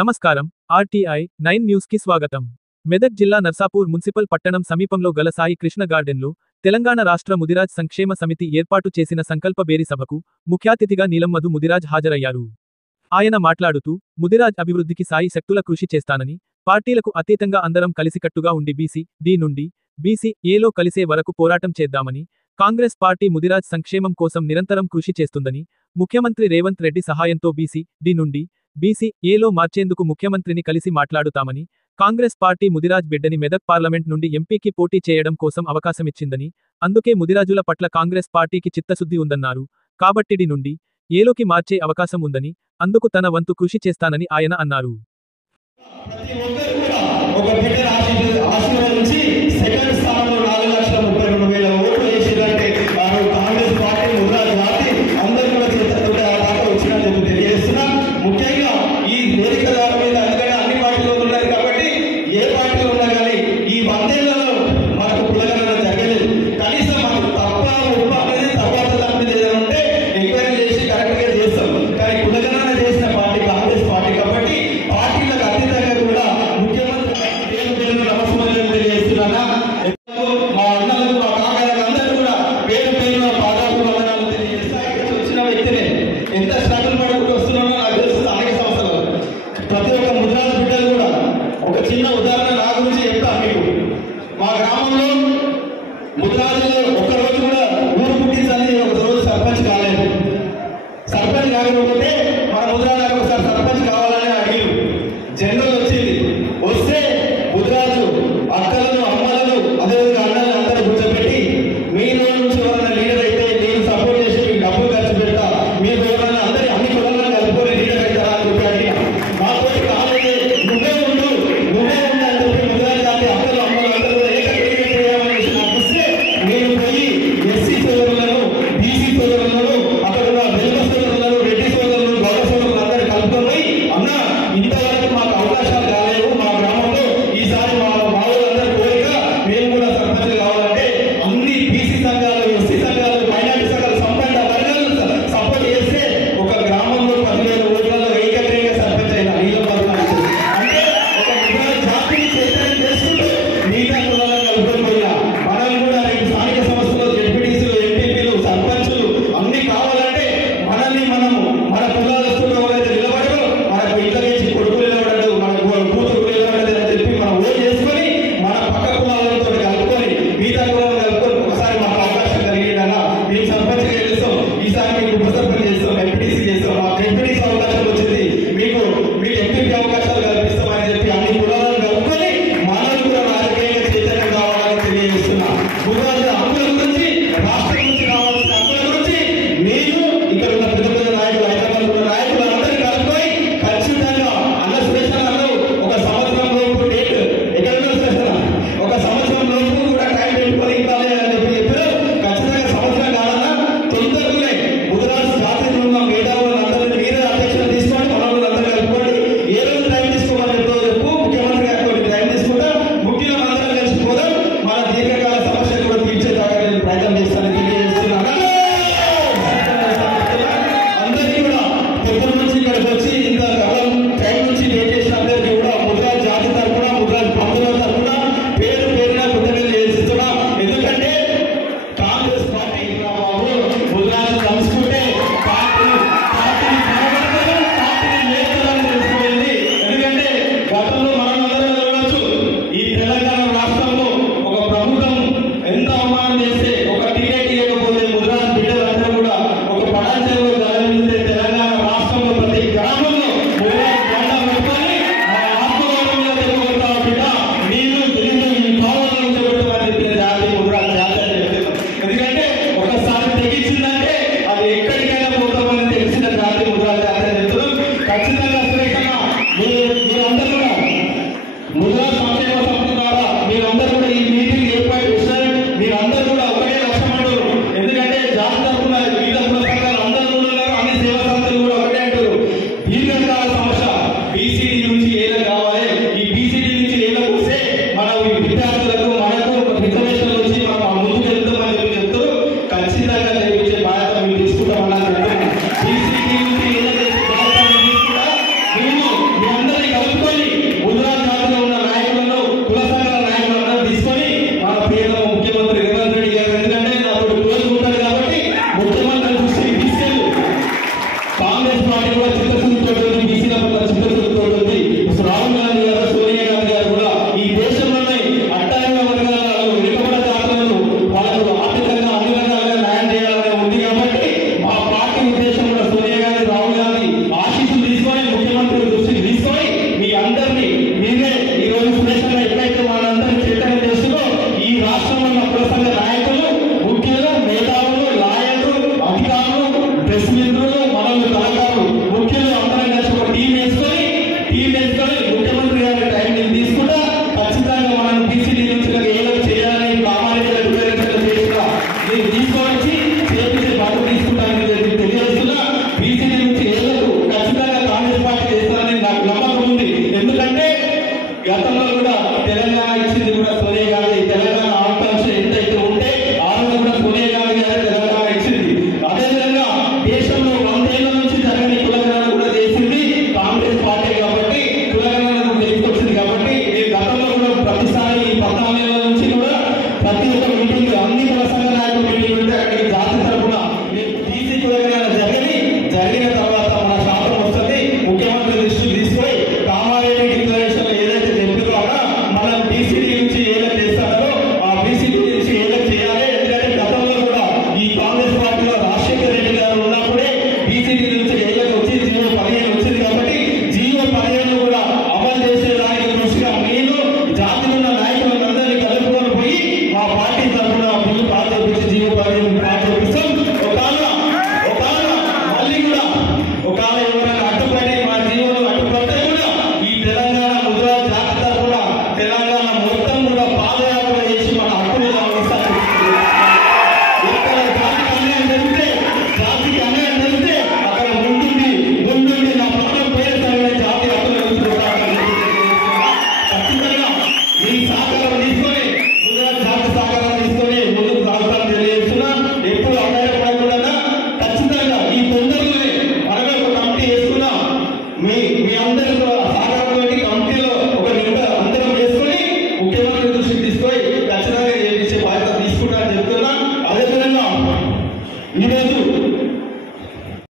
నమస్కారం. RTI 9 news కి స్వాగతం. మెదక్ జిల్లా నర్సాపూర్ మున్సిపల్ పట్టణం సమీపంలో గల సాయి కృష్ణ గార్డెన్లో తెలంగాణ రాష్ట్ర ముదిరాజ్ సంక్షేమ సమితి ఏర్పాటు చేసిన సంకల్ప బేరీ సభకు ముఖ్యాతిథిగా నీలంమధు ముదిరాజ్ హాజరయ్యారు. ఆయన మాట్లాడుతూ ముదిరాజ్ అభివృద్ధికి సాయి శక్తుల కృషి చేస్తానని, పార్టీలకు అతీతంగా అందరం కలిసికట్టుగా ఉండి బీసీ డి నుండి బీసీ ఏలో కలిసే వరకు పోరాటం చేద్దామని, కాంగ్రెస్ పార్టీ ముదిరాజ్ సంక్షేమం కోసం నిరంతరం కృషి చేస్తుందని, ముఖ్యమంత్రి రేవంత్ రెడ్డి సహాయంతో బీసీ డి నుండి బీసీ ఏలో మార్చేందుకు ముఖ్యమంత్రిని కలిసి మాట్లాడుతామని, కాంగ్రెస్ పార్టీ ముదిరాజ్ బిడ్డని మెదక్ పార్లమెంట్ నుండి ఎంపీకి పోటీ చేయడం కోసం అవకాశమిచ్చిందని, అందుకే ముదిరాజుల పట్ల కాంగ్రెస్ పార్టీకి చిత్తశుద్ధి ఉందన్నారు. కాబట్టి డి నుండి ఏలోకి మార్చే అవకాశం ఉందని, అందుకు తన వంతు కృషి చేస్తానని ఆయన అన్నారు. ఎంత స్ట్రగుల్ పడుకుంటూ వస్తున్నానో నాకు తెలుసు. అనేక సంవత్సరాలు ప్రతి ఒక్క ముద్రాజు బిడ్డలు కూడా ఒక చిన్న ఉదాహరణ నా గురించి చెప్తా మీకు. మా గ్రామంలో ముద్రాజులు ఒక్కరోజు కూడా ఊరు పుట్టించాలని ఒక రోజు సర్పంచ్ కాలేదు. సర్పంచ్ కాకపోతే మన ముద్రాజు ఒకసారి సర్పంచ్ కావాలని అడిగారు. జనరల్ వచ్చింది. వస్తే ముద్రాజు అక్కలను అమ్మలను అదేవిధంగా అన్నలను అందరూ కూర్చోబెట్టి మీలో నుంచి ఎవరైనా లీడర్ అయితే నేను సపోర్ట్ చేసి మీకు డబ్బులు ఖర్చు పెడతా, మీరు ఎవరైనా అందరి అన్ని కులాలను కలుపుకొని లీడర్ అవుతారా అని చెప్పి అడిగిన. మాతో కాలేజీ నువ్వే ఉండు అని చెప్పి ముద్రాజు జాతి అక్కలు అమ్మలు అందరూ ఏకగ్రీవం చేయాలని నాకు ఇస్తే నేను ఒక మీటింగ్ అన్ని కుల సంఘ నాయకుల మీటింగ్ ఉంటే అక్కడికి జాతి తరఫున బీసీ కులగణన జరిగిన తర్వాత మన శాతం వస్తుంది. ముఖ్యమంత్రి దృష్టికి తీసుకుపోయి కామారెడ్డి డిక్లరేషన్ ఏదైతే చెప్పారో మనం బీసీడీ నుంచి ఏదైతే చేస్తారో ఆ బీసీడీ నుంచి ఏదైతే చేయాలి. ఎందుకంటే గతంలో కూడా ఈ కాంగ్రెస్ పార్టీలో రాజశేఖర రెడ్డి గారు ఉన్నప్పుడే బీసీడీ నుంచి ఏదైతే వచ్చి జీవో 15 వచ్చింది కాబట్టి జీవో 15 కూడా అమలు చేసేదానికి దృష్టిగా నేను జాతిలో ఉన్న నాయకులందరినీ కలుపుకొని పోయి మా పార్టీ తరఫున బిల్లు పాస్ చేపించి జీవో 15 పాస్ చేపిస్తాం. మళ్ళీ కూడా ఒకవేళ ఎవరైనా అడ్డుపడి మా జీవోలు అడ్డుపడితే కూడా ఈ తెలంగాణ గుజరాత్ జాతి తరఫున తెలంగాణ మొత్తం కూడా పాదయాత్ర చేసి మన హక్కులు అందిస్తారు. ఎక్కడ జాతికి అన్యాయం జరిగితే అక్కడ ముందుండి నా ప్రాణం పేరు తగిన జాతి హక్కులు ఖచ్చితంగా ఈ సహకారం తీసుకొని గుజరాత్ జాతి సహకారం తీసుకొని ముందుకు సాగుతారని తెలియజేస్తున్నా. ఎప్పుడు అడ్డాయపడకుండా ఖచ్చితంగా ఈ తొందరలోనే మనమే ఒక కమిటీ వేసుకున్నాం. మీ అందరితో